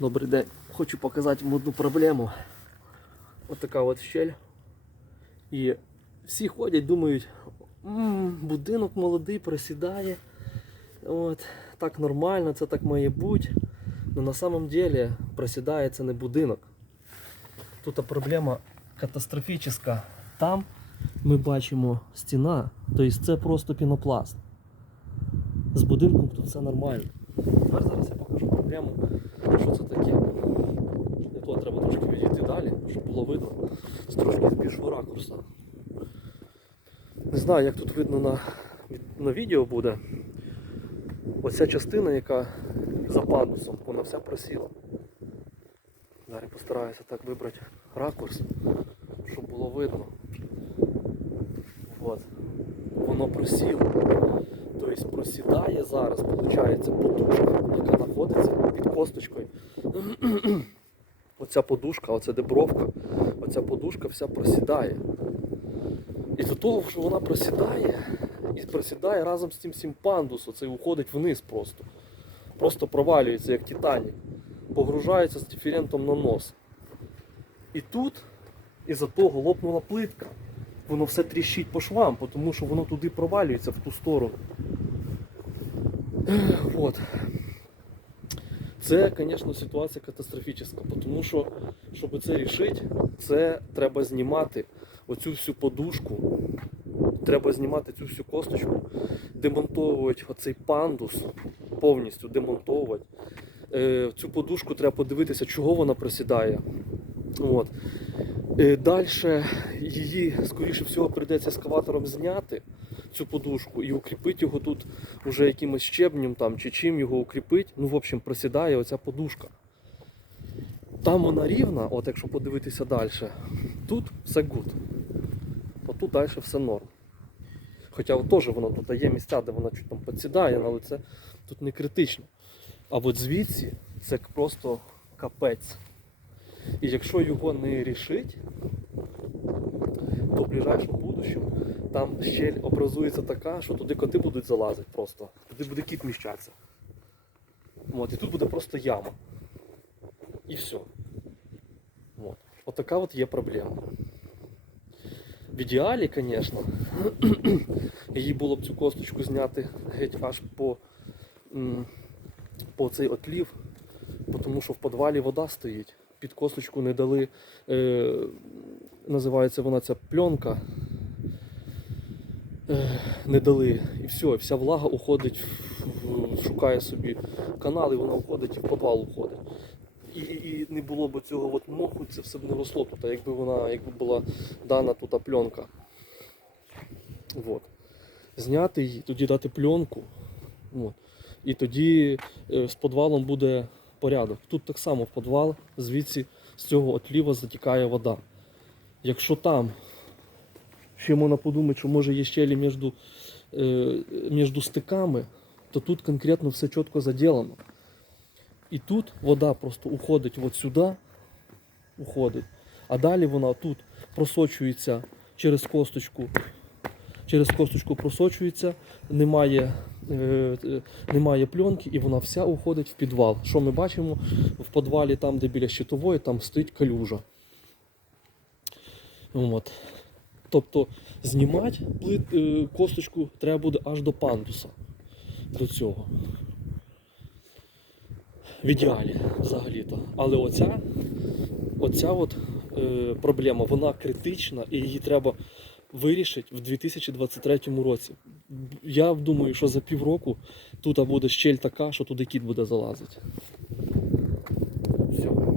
Добрий день. Хочу показати вам одну проблему. Ось така от щель. І всі ходять, думають, «М, будинок молодий, просідає. От, так нормально, це так має бути. Но на самом деле просідає це не будинок. Тут проблема катастрофічна. Там ми бачимо стіна, тобто це просто пінопласт. З будинком тут все нормально. Тепер зараз я покажу проблему, що це таке. Для того треба трошки відійти далі, щоб було видно з трошки більшого ракурсу. Не знаю, як тут видно на, на відео буде. Оця частина, яка за пандусом, вона вся просіла. Зараз постараюся так вибрати ракурс, щоб було видно. От. Воно просіло. Тобто просідає зараз, виходить, подушка, яка знаходиться під косточкою. Оця подушка, оця дебровка, оця подушка вся просідає. І до того, що вона просідає, і просідає разом з тим всім пандус, оцей уходить вниз просто. Просто провалюється, як Титанік. Погружається з диферентом на нос. І тут із-за того лопнула плитка. Воно все тріщить по швам, тому що воно туди провалюється в ту сторону. Вот. Це, звісно, ситуація катастрофічна, тому що, щоб це рішити, це треба знімати оцю всю подушку, треба знімати цю всю косточку, демонтовувати оцей пандус, повністю демонтовувати. Е, цю подушку треба подивитися, чого вона просідає. От. Е, Далі її, скоріше всього, прийдеться ескаватором зняти цю подушку і укріпити його тут уже якимось щебнем там, чи чим його укріпити. Ну, в общем, просідає оця подушка. Там вона рівна, от якщо подивитися далі, тут все гуд. Отут далі все норм. Хоча от теж воно тут є місця, де вона чуть там підсідає, але це тут не критично. А от звідси це просто капець. І якщо його не рішить, то в ближайшому будущому там щель образується така, що туди коти будуть залазити просто. Туди буде кіт міщатися. От, і тут буде просто яма. І все. От. От така от є проблема. В ідеалі, звісно, її було б цю косточку зняти геть аж по, по цей отлів, тому що в підвалі вода стоїть. Під косточку не дали, е, називається вона ця пленка. Е, не дали. І все, вся влага уходить, шукає собі канал, і вона уходить і в підвал уходить. І, і, не було б цього от моху, це все б не росло тут, якби вона, якби була дана тут пленка. Вот. Зняти її, тоді дати пленку. От. І тоді е, з підвалом буде порядок. Тут так само в підвал, звідси з цього отліва затікає вода. Якщо там ще можна подумати, що може є щелі між, е, між стиками, то тут конкретно все чітко заділено. І тут вода просто уходить от сюди, уходить, а далі вона тут просочується через косточку. Через косточку просочується, немає, е, е, немає пленки, і вона вся уходить в підвал. Що ми бачимо? В підвалі, там, де біля щитової, там стоїть калюжа. От. Тобто знімати плит, е, косточку треба буде аж до пандуса. До цього. В ідеалі взагалі-то. Але оця, оця от, е, проблема, вона критична і її треба вирішити в 2023 році. Я думаю, що за півроку тут буде щель така, що туди кіт буде залазити. Все.